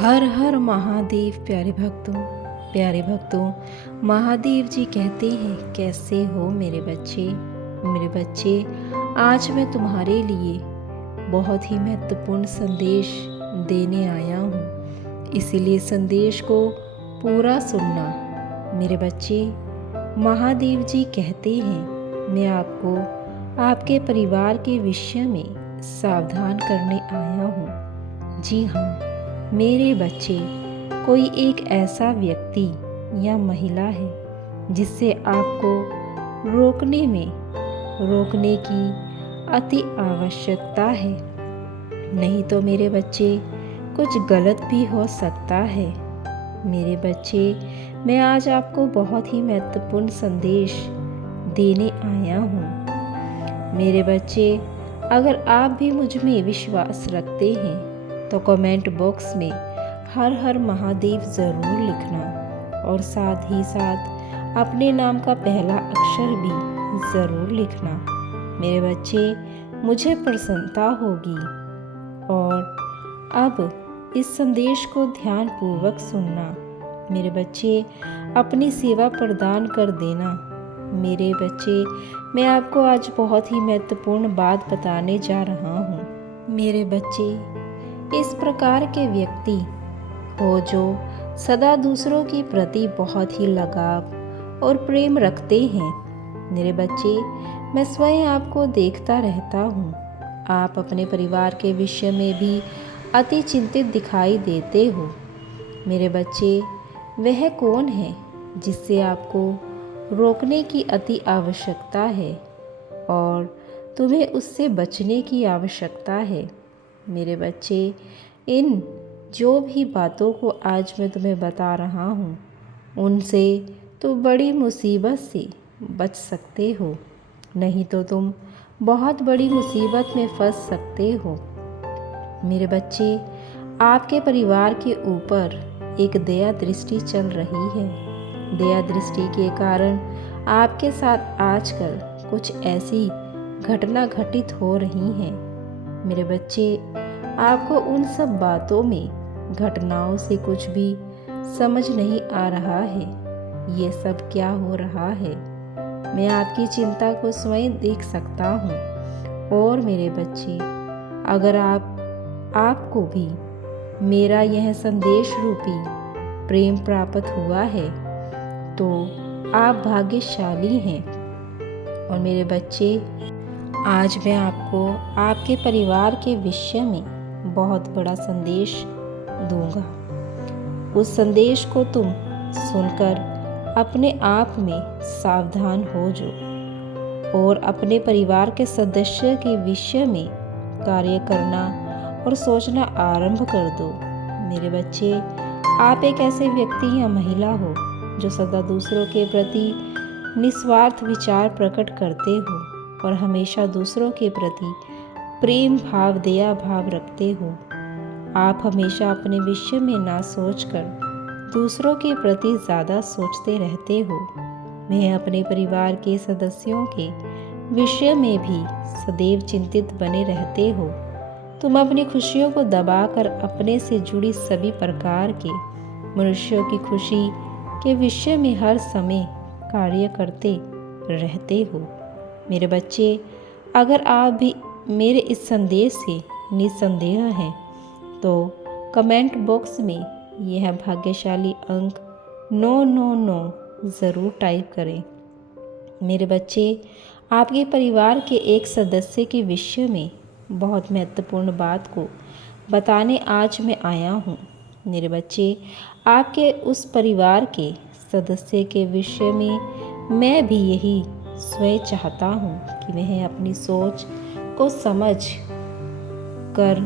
हर हर महादेव। प्यारे भक्तों, महादेव जी कहते हैं, कैसे हो मेरे बच्चे। आज मैं तुम्हारे लिए बहुत ही महत्वपूर्ण संदेश देने आया हूँ, इसीलिए संदेश को पूरा सुनना मेरे बच्चे। महादेव जी कहते हैं, मैं आपको आपके परिवार के विषय में सावधान करने आया हूँ। जी हाँ मेरे बच्चे, कोई एक ऐसा व्यक्ति या महिला है जिससे आपको रोकने की अति आवश्यकता है। नहीं तो मेरे बच्चे कुछ गलत भी हो सकता है। मेरे बच्चे, मैं आज आपको बहुत ही महत्वपूर्ण संदेश देने आया हूँ। मेरे बच्चे, अगर आप भी मुझ में विश्वास रखते हैं तो कमेंट बॉक्स में हर हर महादेव ज़रूर लिखना और साथ ही साथ अपने नाम का पहला अक्षर भी ज़रूर लिखना। मेरे बच्चे, मुझे प्रसन्नता होगी। और अब इस संदेश को ध्यानपूर्वक सुनना। मेरे बच्चे, अपनी सेवा प्रदान कर देना। मेरे बच्चे, मैं आपको आज बहुत ही महत्वपूर्ण बात बताने जा रहा हूँ। मेरे बच्चे, इस प्रकार के व्यक्ति हो जो सदा दूसरों के प्रति बहुत ही लगाव और प्रेम रखते हैं। मेरे बच्चे, मैं स्वयं आपको देखता रहता हूँ। आप अपने परिवार के विषय में भी अति चिंतित दिखाई देते हो। मेरे बच्चे, वह कौन है जिससे आपको रोकने की अति आवश्यकता है और तुम्हें उससे बचने की आवश्यकता है। मेरे बच्चे, इन जो भी बातों को आज मैं तुम्हें बता रहा हूँ, उनसे तो बड़ी मुसीबत से बच सकते हो, नहीं तो तुम बहुत बड़ी मुसीबत में फंस सकते हो। मेरे बच्चे, आपके परिवार के ऊपर एक दया दृष्टि चल रही है। दया दृष्टि के कारण आपके साथ आजकल कुछ ऐसी घटना घटित हो रही हैं। मेरे बच्चे, आपको उन सब बातों में घटनाओं से कुछ भी समझ नहीं आ रहा है। ये सब क्या हो रहा है, मैं आपकी चिंता को स्वयं देख सकता हूँ। और मेरे बच्चे, अगर आपको भी मेरा यह संदेश रूपी प्रेम प्राप्त हुआ है तो आप भाग्यशाली हैं। और मेरे बच्चे, आज मैं आपको आपके परिवार के विषय में बहुत बड़ा संदेश दूंगा। उस संदेश को तुम सुनकर अपने आप में सावधान हो जाओ और अपने परिवार के सदस्य के विषय में कार्य करना और सोचना आरंभ कर दो। मेरे बच्चे, आप एक ऐसे व्यक्ति या महिला हो जो सदा दूसरों के प्रति निस्वार्थ विचार प्रकट करते हो और हमेशा दूसरों के प्रति प्रेम भाव, दया भाव रखते हो। आप हमेशा अपने विषय में ना सोचकर दूसरों के प्रति ज़्यादा सोचते रहते हो। मैं अपने परिवार के सदस्यों के विषय में भी सदैव चिंतित बने रहते हो। तुम अपनी खुशियों को दबाकर अपने से जुड़ी सभी प्रकार के मनुष्यों की खुशी के विषय में हर समय कार्य करते रहते हो। मेरे बच्चे, अगर आप भी मेरे इस संदेश से निसंदेह हैं तो कमेंट बॉक्स में यह भाग्यशाली अंक 999 ज़रूर टाइप करें। मेरे बच्चे, आपके परिवार के एक सदस्य के विषय में बहुत महत्वपूर्ण बात को बताने आज मैं आया हूँ। मेरे बच्चे, आपके उस परिवार के सदस्य के विषय में मैं भी यही स्वयं चाहता हूँ कि वह अपनी सोच को समझ कर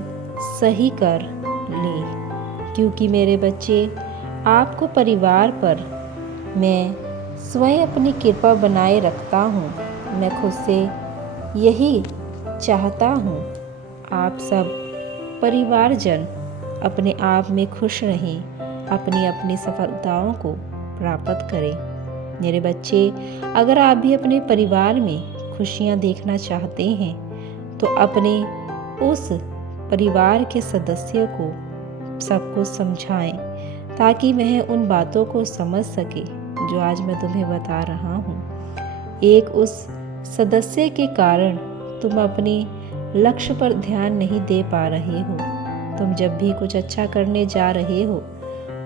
सही कर ले। क्योंकि मेरे बच्चे, आपको परिवार पर मैं स्वयं अपनी कृपा बनाए रखता हूँ। मैं खुद से यही चाहता हूँ आप सब परिवारजन अपने आप में खुश रहें, अपनी अपनी सफलताओं को प्राप्त करें। मेरे बच्चे, अगर आप भी अपने परिवार में खुशियाँ देखना चाहते हैं तो अपने उस परिवार के सदस्य को सबको समझाएं, ताकि वह उन बातों को समझ सके जो आज मैं तुम्हें बता रहा हूँ। एक उस सदस्य के कारण तुम अपने लक्ष्य पर ध्यान नहीं दे पा रहे हो। तुम जब भी कुछ अच्छा करने जा रहे हो,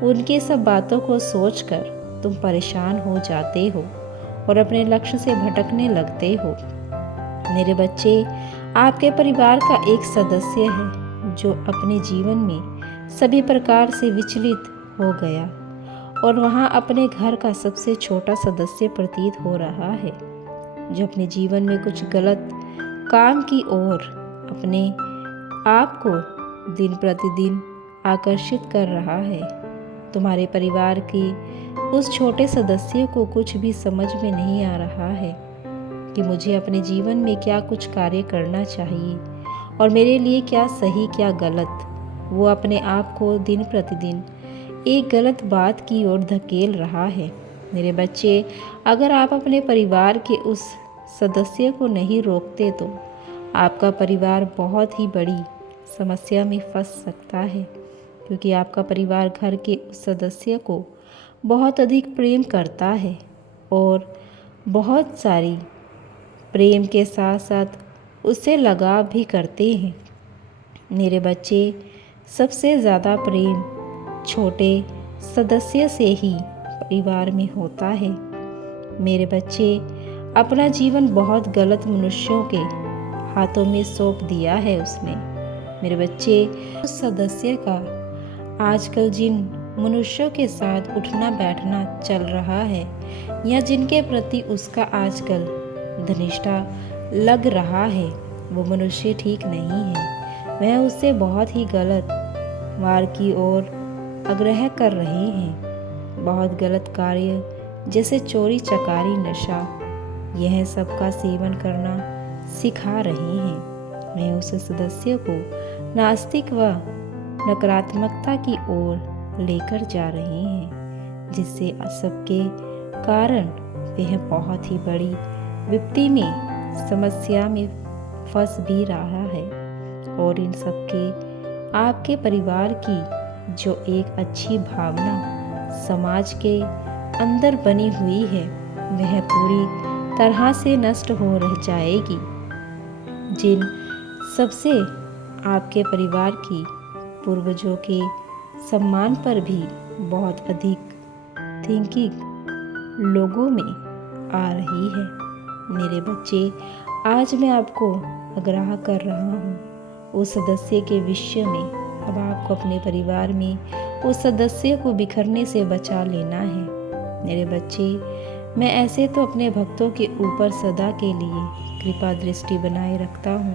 उनके सब बातों को सोचकर तुम परेशान हो जाते हो और अपने लक्ष्य से भटकने लगते हो। मेरे बच्चे, आपके परिवार का एक सदस्य है जो अपने जीवन में सभी प्रकार से विचलित हो गया और वहाँ अपने घर का सबसे छोटा सदस्य प्रतीत हो रहा है, जो अपने जीवन में कुछ गलत काम की ओर अपने आप को दिन प्रतिदिन आकर्षित कर रहा है। तुम्हारे परिवार के उस छोटे सदस्य को कुछ भी समझ में नहीं आ रहा है कि मुझे अपने जीवन में क्या कुछ कार्य करना चाहिए और मेरे लिए क्या सही क्या गलत। वो अपने आप को दिन प्रतिदिन एक गलत बात की ओर धकेल रहा है। मेरे बच्चे, अगर आप अपने परिवार के उस सदस्य को नहीं रोकते तो आपका परिवार बहुत ही बड़ी समस्या में फंस सकता है, क्योंकि आपका परिवार घर के उस सदस्य को बहुत अधिक प्रेम करता है और बहुत सारी प्रेम के साथ साथ उससे लगाव भी करते हैं। मेरे बच्चे, सबसे ज़्यादा प्रेम छोटे सदस्य से ही परिवार में होता है। मेरे बच्चे, अपना जीवन बहुत गलत मनुष्यों के हाथों में सौंप दिया है उसने। मेरे बच्चे, उस सदस्य का आजकल जिन मनुष्यों के साथ उठना बैठना चल रहा है या जिनके प्रति उसका आजकल घनिष्ठता लग रहा है, वो मनुष्य ठीक नहीं है। वह उससे बहुत ही गलत मार्ग की ओर आग्रह कर रहे हैं। बहुत गलत कार्य जैसे चोरी चकारी नशा, यह सब का सेवन करना सिखा रहे हैं। वह उस सदस्य को नास्तिक व नकारात्मकता की ओर लेकर जा रहे हैं, जिससे सबके कारण वह बहुत ही बड़ी विपत्ति में समस्या में फंस भी रहा है। और इन सब के आपके परिवार की जो एक अच्छी भावना समाज के अंदर बनी हुई है, वह पूरी तरह से नष्ट हो रह जाएगी। जिन सबसे आपके परिवार की पूर्वजों के सम्मान पर भी बहुत अधिक थिंकिंग लोगों में आ रही है। मेरे बच्चे, आज मैं आपको आग्रह कर रहा हूँ उस सदस्य के विषय में। अब आपको अपने परिवार में उस सदस्य को बिखरने से बचा लेना है। मेरे बच्चे, मैं ऐसे तो अपने भक्तों के ऊपर सदा के लिए कृपा दृष्टि बनाए रखता हूँ,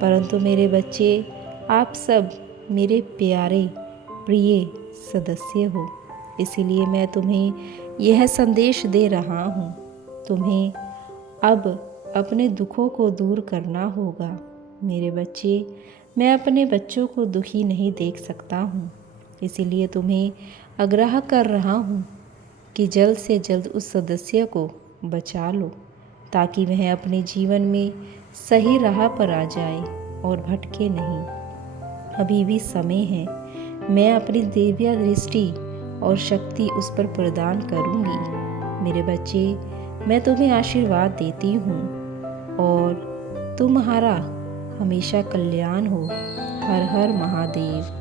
परंतु मेरे बच्चे, आप सब मेरे प्यारे प्रिय सदस्य हो, इसीलिए मैं तुम्हें यह संदेश दे रहा हूँ। तुम्हें अब अपने दुखों को दूर करना होगा। मेरे बच्चे, मैं अपने बच्चों को दुखी नहीं देख सकता हूँ, इसीलिए तुम्हें आग्रह कर रहा हूँ कि जल्द से जल्द उस सदस्य को बचा लो, ताकि वह अपने जीवन में सही राह पर आ जाए और भटके नहीं। अभी भी समय है, मैं अपनी दिव्य दृष्टि और शक्ति उस पर प्रदान करूँगी। मेरे बच्चे, मैं तुम्हें आशीर्वाद देती हूँ और तुम्हारा हमेशा कल्याण हो। हर हर महादेव।